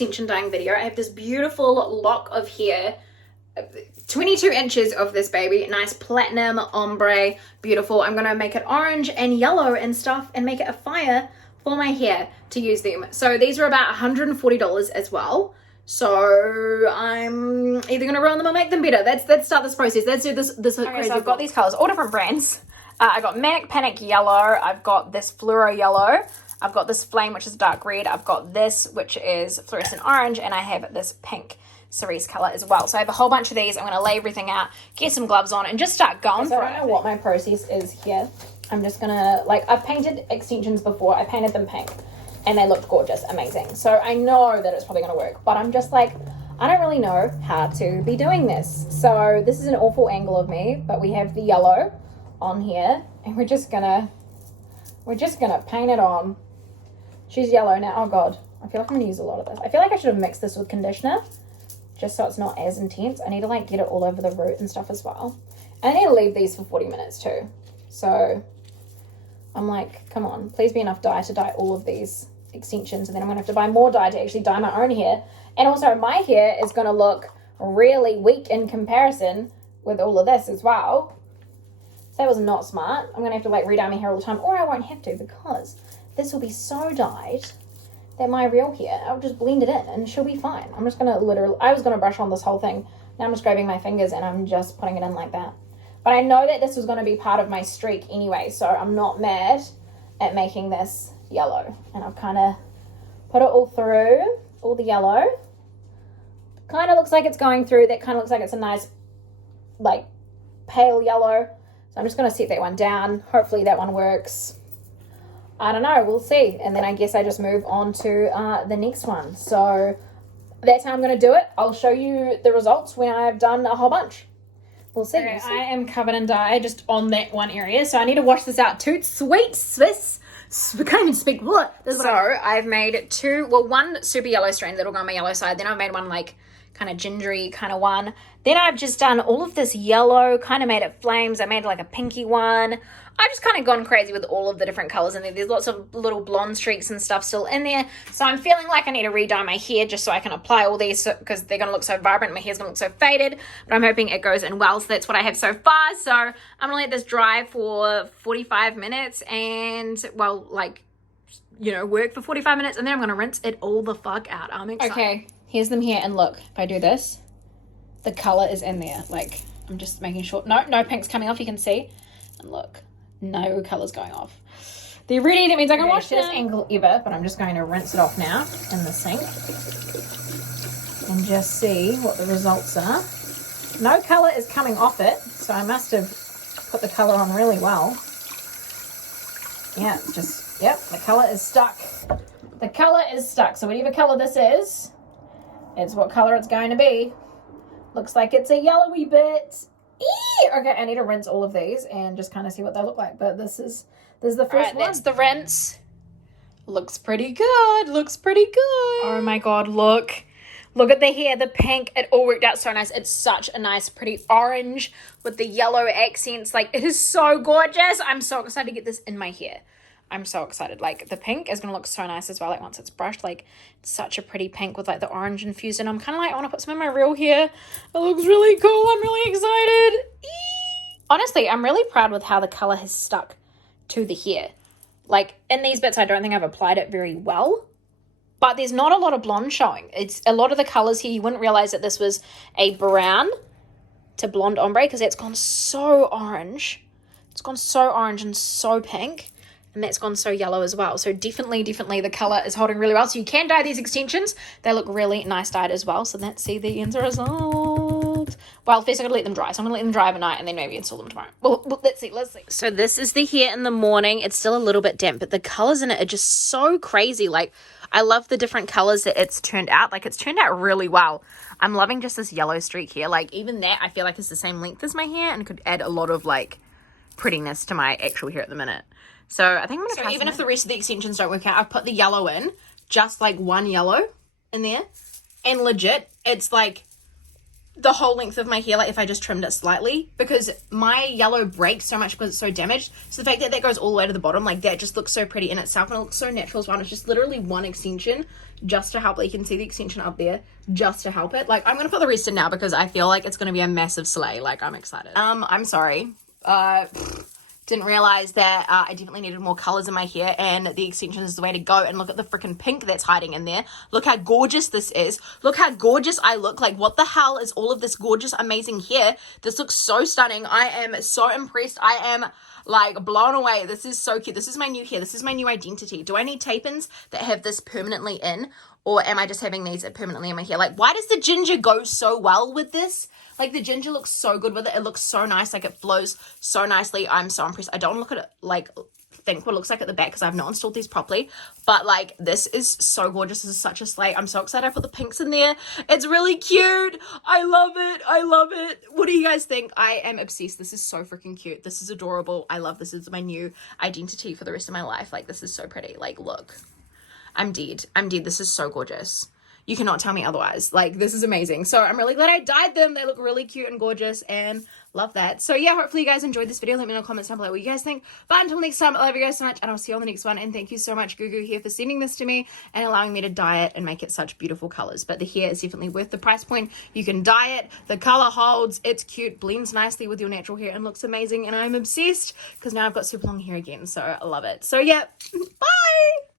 extension dyeing video. I have this beautiful lock of hair, 22 inches of this baby, nice platinum ombre, beautiful. I'm gonna make it orange and yellow and stuff and make it a fire for my hair to use them. So these are about $140 as well. So I'm either gonna ruin them or make them better. Let's start this process. Let's do this. Okay, so I've got these colors, all different brands. I got Manic Panic Yellow. I've got this Fluoro Yellow. I've got this Flame, which is dark red. I've got this, which is Fluorescent Orange, and I have this pink Cerise color as well. So I have a whole bunch of these. I'm gonna lay everything out, get some gloves on, and just start going. So I don't know what my process is here. I'm just gonna, like, I've painted extensions before. I painted them pink and they looked gorgeous, amazing. So I know that it's probably gonna work, but I'm just like, I don't really know how to be doing this. So this is an awful angle of me, but we have the yellow on here and we're just gonna paint it on. She's yellow now. Oh God, I feel like I'm gonna use a lot of this. I feel like I should have mixed this with conditioner just so it's not as intense. I need to like get it all over the root and stuff as well. And I need to leave these for 40 minutes too. So I'm like, come on, please be enough dye to dye all of these extensions, and then I'm gonna have to buy more dye to actually dye my own hair. And also my hair is gonna look really weak in comparison with all of this as well. So that was not smart. I'm gonna have to like re-dye my hair all the time, or I won't have to, because this will be so dyed that my real hair, I'll just blend it in and she'll be fine. I'm just gonna literally, I was gonna brush on this whole thing. Now I'm just grabbing my fingers and I'm just putting it in like that. But I know that this was gonna be part of my streak anyway, so I'm not mad at making this yellow. And I've kind of put it all through, all the yellow. Kind of looks like it's going through. That kind of looks like it's a nice, like, pale yellow. So I'm just gonna set that one down. Hopefully that one works. I don't know, we'll see. And then I guess I just move on to the next one. So that's how I'm going to do it. I'll show you the results when I've done a whole bunch. We'll see. Okay, I am covered in dye just on that one area. So I need to wash this out. Toot sweet Swiss. I can't even speak. What? So I've made one super yellow strand that'll go on my yellow side. Then I've made one like kind of gingery kind of one. Then I've just done all of this yellow, kind of made it flames. I made like a pinky one. I've just kind of gone crazy with all of the different colors in there. There's lots of little blonde streaks and stuff still in there. So I'm feeling like I need to re-dye my hair just so I can apply all these, because they're going to look so vibrant. My hair's going to look so faded, but I'm hoping it goes in well. So that's what I have so far. So I'm going to let this dry for 45 minutes and, well, like, you know, work for 45 minutes. And then I'm going to rinse it all the fuck out. I'm excited. Okay, here's them here. And look, if I do this, the color is in there. Like, I'm just making sure. No pink's coming off, you can see. And look. No colours going off. They're ready. That means I can wash this angle ever, but I'm just going to rinse it off now in the sink and just see what the results are. No colour is coming off it, so I must have put the colour on really well. Yeah, yep, the colour is stuck. The colour is stuck. So whatever colour this is what colour it's going to be. Looks like it's a yellowy bit. Okay, I need to rinse all of these and just kind of see what they look like. But this is the first one. That's the rinse. Looks pretty good. Looks pretty good. Oh my God, look. Look at the hair, the pink. It all worked out so nice. It's such a nice, pretty orange with the yellow accents. Like, it is so gorgeous. I'm so excited to get this in my hair. I'm so excited. Like, the pink is going to look so nice as well. Like, once it's brushed, like, it's such a pretty pink with, like, the orange infused in. I'm kind of like, I want to put some in my real hair. It looks really cool. I'm really excited. Honestly, I'm really proud with how the color has stuck to the hair. Like, in these bits, I don't think I've applied it very well. But there's not a lot of blonde showing. It's a lot of the colors here. You wouldn't realize that this was a brown to blonde ombre, because it's gone so orange. It's gone so orange and so pink. And that's gone so yellow as well. So definitely the color is holding really well. So you can dye these extensions. They look really nice dyed as well. So let's see the end result. Well, first I'm going to let them dry. So I'm going to let them dry overnight and then maybe install them tomorrow. Well, let's see. So this is the hair in the morning. It's still a little bit damp, but the colors in it are just so crazy. Like, I love the different colors that it's turned out. Like, it's turned out really well. I'm loving just this yellow streak here. Like, even that I feel like is the same length as my hair and could add a lot of, like, prettiness to my actual hair at the minute. So I think I'm going to even if the rest of the extensions don't work out, I've put the yellow in, just like one yellow in there. And legit, it's like the whole length of my hair, like if I just trimmed it slightly, because my yellow breaks so much because it's so damaged. So the fact that that goes all the way to the bottom, like that just looks so pretty in itself, and it looks so natural as well. And it's just literally one extension just to help. Like you can see the extension up there just to help it. Like I'm gonna put the rest in now because I feel like it's gonna be a massive slay. Like I'm excited. I'm sorry. Didn't realize that I definitely needed more colors in my hair, and the extension is the way to go. And look at the freaking pink that's hiding in there. Look how gorgeous this is. Look how gorgeous I look. Like what the hell is all of this gorgeous, amazing hair? This looks so stunning. I am so impressed. I am like blown away. This is so cute. This is my new hair. This is my new identity. Do I need tape-ins that have this permanently in, or am I just having these permanently in my hair? Like why does the ginger go so well with this? Like the ginger looks so good with it. It looks so nice. Like it flows so nicely. I'm so impressed. I don't look at it like think what it looks like at the back because I've not installed these properly. But like this is so gorgeous. This is such a slay. I'm so excited I put the pinks in there. It's really cute. I love it. I love it. What do you guys think? I am obsessed. This is so freaking cute. This is adorable. I love this. This is my new identity for the rest of my life. Like this is so pretty. Like look. I'm dead. I'm dead. This is so gorgeous. You cannot tell me otherwise. Like, this is amazing. So I'm really glad I dyed them. They look really cute and gorgeous and love that. So yeah, hopefully you guys enjoyed this video. Let me know in the comments down below what you guys think. But until next time, I love you guys so much, and I'll see you on the next one. And thank you so much, GooGoo Hair, for sending this to me and allowing me to dye it and make it such beautiful colors. But the hair is definitely worth the price point. You can dye it. The color holds. It's cute. Blends nicely with your natural hair and looks amazing. And I'm obsessed because now I've got super long hair again. So I love it. So yeah, bye!